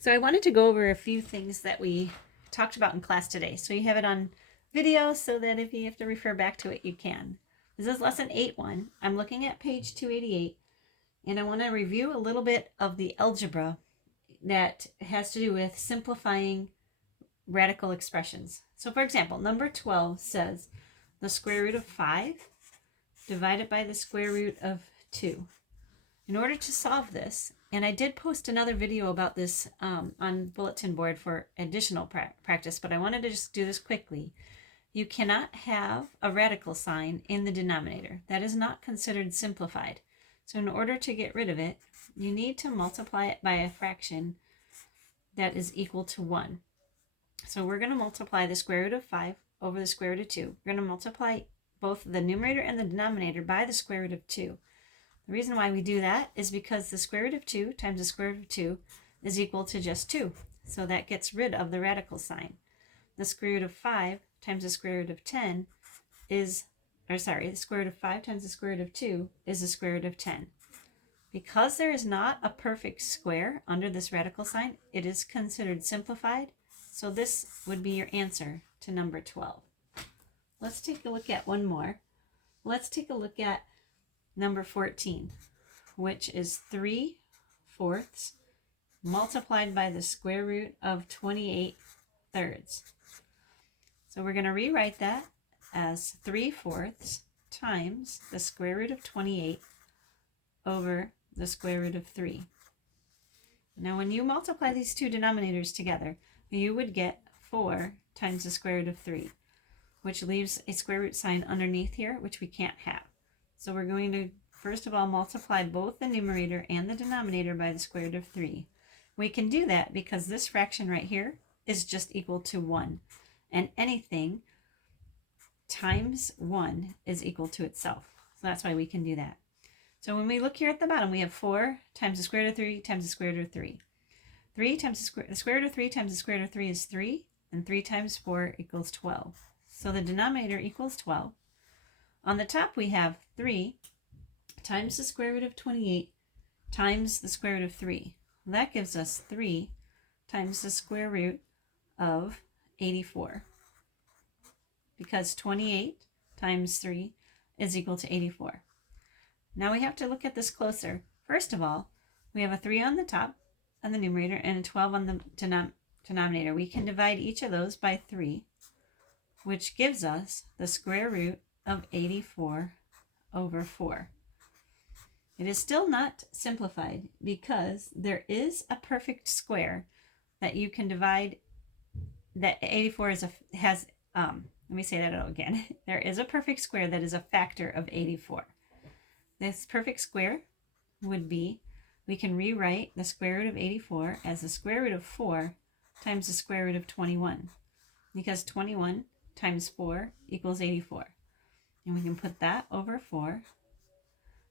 So I wanted to go over a few things that we talked about in class today. So you have it on video so that if you have to refer back to it, you can. This is lesson 8.1. I'm looking at page 288, and I want to review a little bit of the algebra that has to do with simplifying radical expressions. So for example, number 12 says the square root of 5 divided by the square root of 2. In order to solve this, and I did post another video about this on bulletin board for additional practice, but I wanted to just do this quickly. You cannot have a radical sign in the denominator. That is not considered simplified. So in order to get rid of it, you need to multiply it by a fraction that is equal to 1. So we're going to multiply the square root of 5 over the square root of 2. We're going to multiply both the numerator and the denominator by the square root of 2. The reason why we do that is because the square root of 2 times the square root of 2 is equal to just 2. So that gets rid of the radical sign. The square root of 5 times the square root of 10 is, the square root of 5 times the square root of 2 is the square root of 10. Because there is not a perfect square under this radical sign, it is considered simplified. So this would be your answer to number 12. Let's take a look at one more. Let's take a look at number 14, which is 3/4 multiplied by the square root of 28/3. So we're going to rewrite that as 3/4 times the square root of 28 over the square root of 3. Now when you multiply these two denominators together, you would get 4 times the square root of 3, which leaves a square root sign underneath here, which we can't have. So we're going to, first of all, multiply both the numerator and the denominator by the square root of 3. We can do that because this fraction right here is just equal to 1. And anything times 1 is equal to itself. So that's why we can do that. So when we look here at the bottom, we have 4 times the square root of 3 times the square root of 3. 3 times the square root of 3 times the square root of 3 is 3, and 3 times 4 equals 12. So the denominator equals 12. On the top, we have 3 times the square root of 28 times the square root of 3. That gives us 3 times the square root of 84. Because 28 times 3 is equal to 84. Now we have to look at this closer. First of all, we have a 3 on the top on the numerator and a 12 on the denominator. We can divide each of those by 3, which gives us the square root of 84 over 4. It is still not simplified because there is a perfect square that you can divide. That 84 has let me say that again. There is a perfect square that is a factor of 84. This perfect square would be, we can rewrite the square root of 84 as the square root of 4 times the square root of 21, because 21 times 4 equals 84. And we can put that over 4.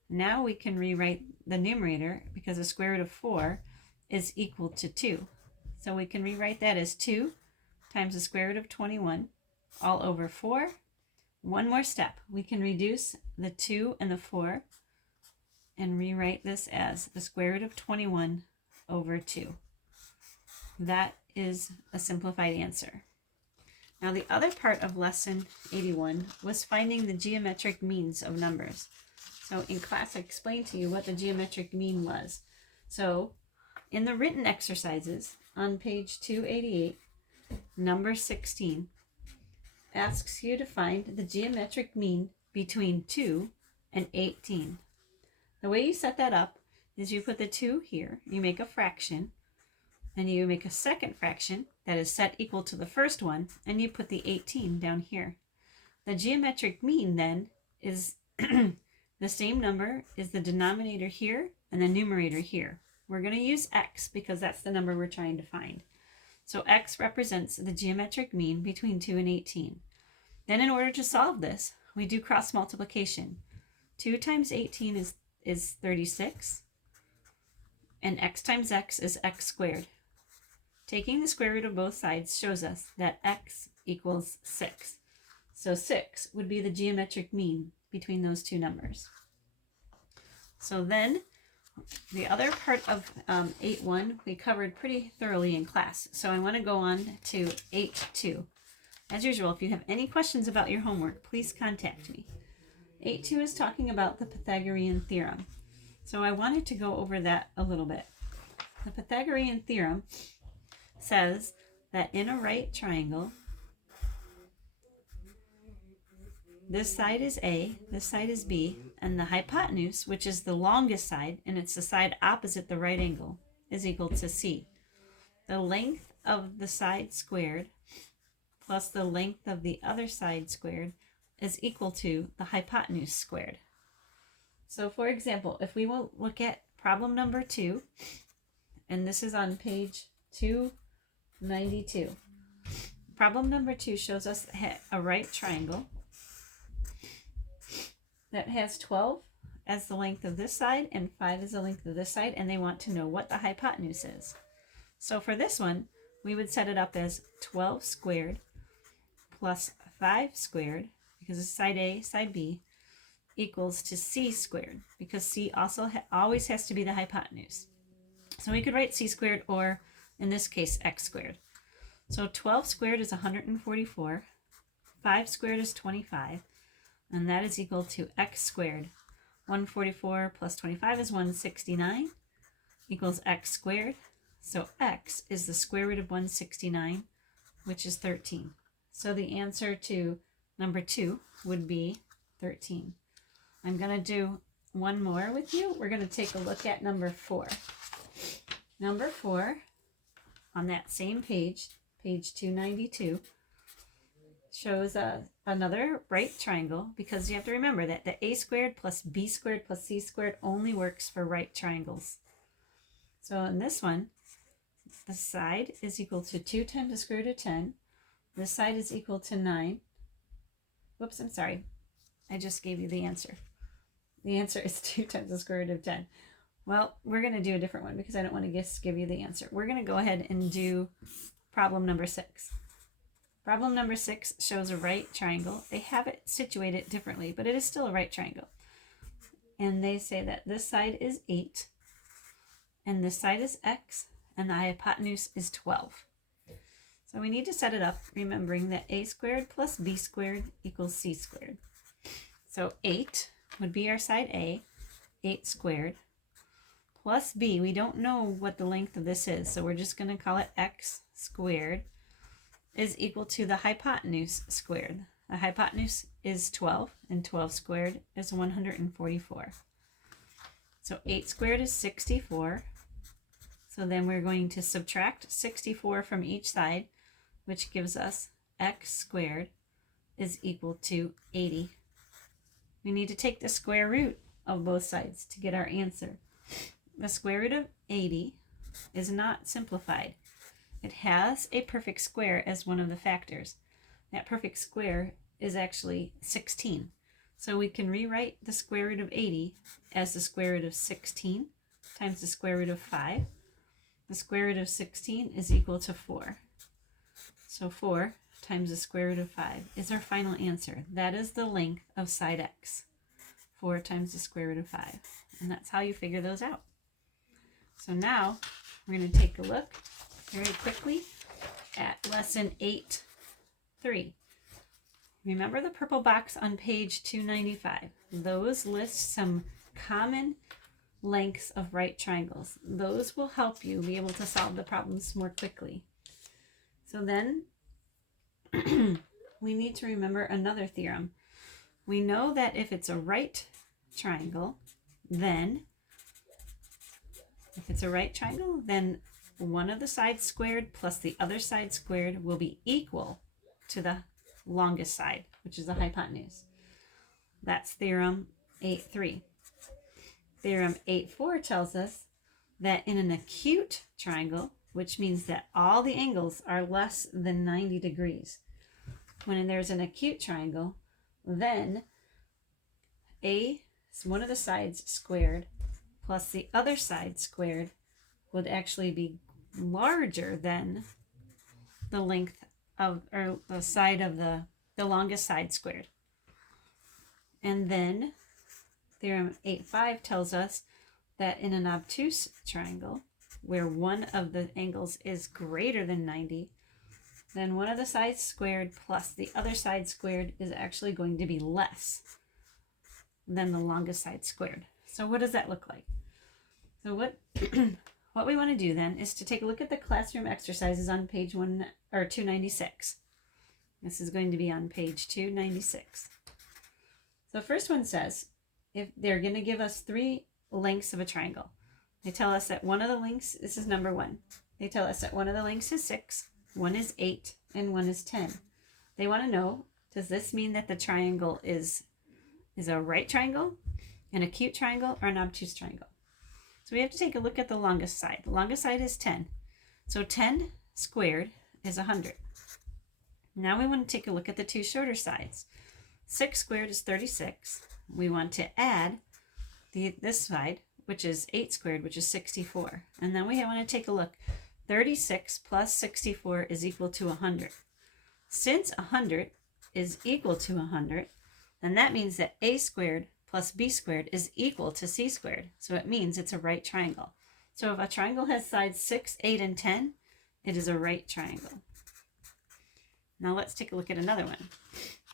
Now we can rewrite the numerator because the square root of 4 is equal to 2. So we can rewrite that as 2 times the square root of 21 all over 4. One more step. We can reduce the 2 and the 4 and rewrite this as the square root of 21 over 2. That is a simplified answer. Now the other part of lesson 81 was finding the geometric means of numbers. So in class I explained to you what the geometric mean was. So in the written exercises on page 288, number 16 asks you to find the geometric mean between 2 and 18. The way you set that up is you put the 2 here, you make a fraction, and you make a second fraction that is set equal to the first one, and you put the 18 down here. The geometric mean then is the same number is the denominator here and the numerator here. We're going to use x because that's the number we're trying to find. So x represents the geometric mean between 2 and 18. Then in order to solve this, we do cross multiplication. 2 times 18 is 36, and x times x is x squared. Taking the square root of both sides shows us that x equals 6. So 6 would be the geometric mean between those two numbers. So then the other part of 8.1 we covered pretty thoroughly in class. So I want to go on to 8.2. As usual, if you have any questions about your homework, please contact me. 8.2 is talking about the Pythagorean theorem. So I wanted to go over that a little bit. The Pythagorean theorem says that in a right triangle, this side is A, this side is B, and the hypotenuse, which is the longest side, and it's the side opposite the right angle, is equal to C. The length of the side squared plus the length of the other side squared is equal to the hypotenuse squared. So for example, if we will look at problem number 2, and this is on page 292. Problem number 2 shows us a right triangle that has 12 as the length of this side and 5 as the length of this side, and they want to know what the hypotenuse is. So for this one, we would set it up as 12 squared plus 5 squared, because it's side A, side B, equals to C squared, because C also always has to be the hypotenuse. So we could write C squared, or in this case, X squared. So 12 squared is 144, 5 squared is 25, and that is equal to X squared. 144 plus 25 is 169, equals X squared. So X is the square root of 169, which is 13. So the answer to number 2 would be 13. I'm going to do one more with you. We're going to take a look at number 4. Number 4, on that same page, page 292, shows another right triangle, because you have to remember that the A squared plus B squared plus C squared only works for right triangles. So in this one, the side is equal to 2 times the square root of 10. This side is equal to 9. Whoops, I'm sorry. I just gave you the answer. The answer is 2 times the square root of 10. Well, we're going to do a different one because I don't want to just give you the answer. We're going to go ahead and do problem number 6. Problem number 6 shows a right triangle. They have it situated differently, but it is still a right triangle. And they say that this side is 8, and this side is X, and the hypotenuse is 12. So we need to set it up remembering that A squared plus B squared equals C squared. So 8 would be our side A, 8 squared, plus B. We don't know what the length of this is, so we're just going to call it X squared, is equal to the hypotenuse squared. The hypotenuse is 12, and 12 squared is 144. So 8 squared is 64. So then we're going to subtract 64 from each side, which gives us X squared is equal to 80. We need to take the square root of both sides to get our answer. The square root of 80 is not simplified. It has a perfect square as one of the factors. That perfect square is actually 16. So we can rewrite the square root of 80 as the square root of 16 times the square root of 5. The square root of 16 is equal to 4. So 4 times the square root of 5 is our final answer. That is the length of side X. 4 times the square root of 5. And that's how you figure those out. So now we're going to take a look very quickly at lesson 8.3. Remember the purple box on page 295. Those list some common lengths of right triangles. Those will help you be able to solve the problems more quickly. So then we need to remember another theorem. We know that if it's a right triangle, then one of the sides squared plus the other side squared will be equal to the longest side, which is the hypotenuse. That's theorem 8.3. Theorem 8.4 tells us that in an acute triangle, which means that all the angles are less than 90 degrees. When there's an acute triangle, then one of the sides squared plus the other side squared would actually be larger than the length of, or the side of the longest side squared. And then theorem 8.5 tells us that in an obtuse triangle, where one of the angles is greater than 90, then one of the sides squared plus the other side squared is actually going to be less than the longest side squared. So what does that look like? So what we want to do then is to take a look at the classroom exercises on page 296. This is going to be on page 296. So first one says, if they're going to give us 3 lengths of a triangle. They tell us that one of the lengths, this is number 1. They tell us that one of the lengths is 6, one is 8, and one is 10. They want to know, does this mean that the triangle is a right triangle, an acute triangle, or an obtuse triangle? So we have to take a look at the longest side. The longest side is 10. So 10 squared is 100. Now we want to take a look at the 2 shorter sides. 6 squared is 36. We want to add this side, which is 8 squared, which is 64. And then we want to take a look. 36 plus 64 is equal to 100. Since 100 is equal to 100, then that means that a squared plus b squared is equal to c squared. So it means it's a right triangle. So if a triangle has sides 6, 8, and 10, it is a right triangle. Now let's take a look at another one.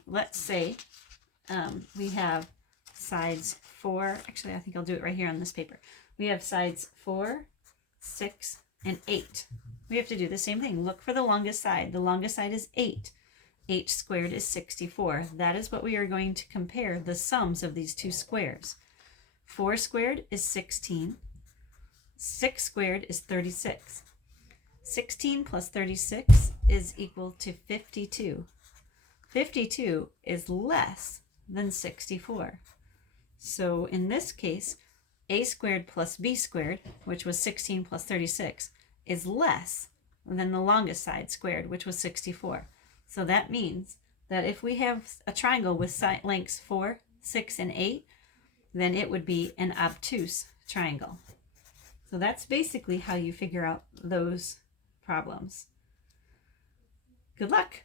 Let's say we have sides 4, actually I think I'll do it right here on this paper. We have sides 4, 6, and 8. We have to do the same thing. Look for the longest side. The longest side is 8. 8 squared is 64. That is what we are going to compare the sums of these 2 squares. 4 squared is 16. 6 squared is 36. 16 plus 36 is equal to 52. 52 is less than 64. So in this case, a squared plus b squared, which was 16 plus 36, is less than the longest side squared, which was 64. So that means that if we have a triangle with lengths 4, 6, and 8, then it would be an obtuse triangle. So that's basically how you figure out those problems. Good luck.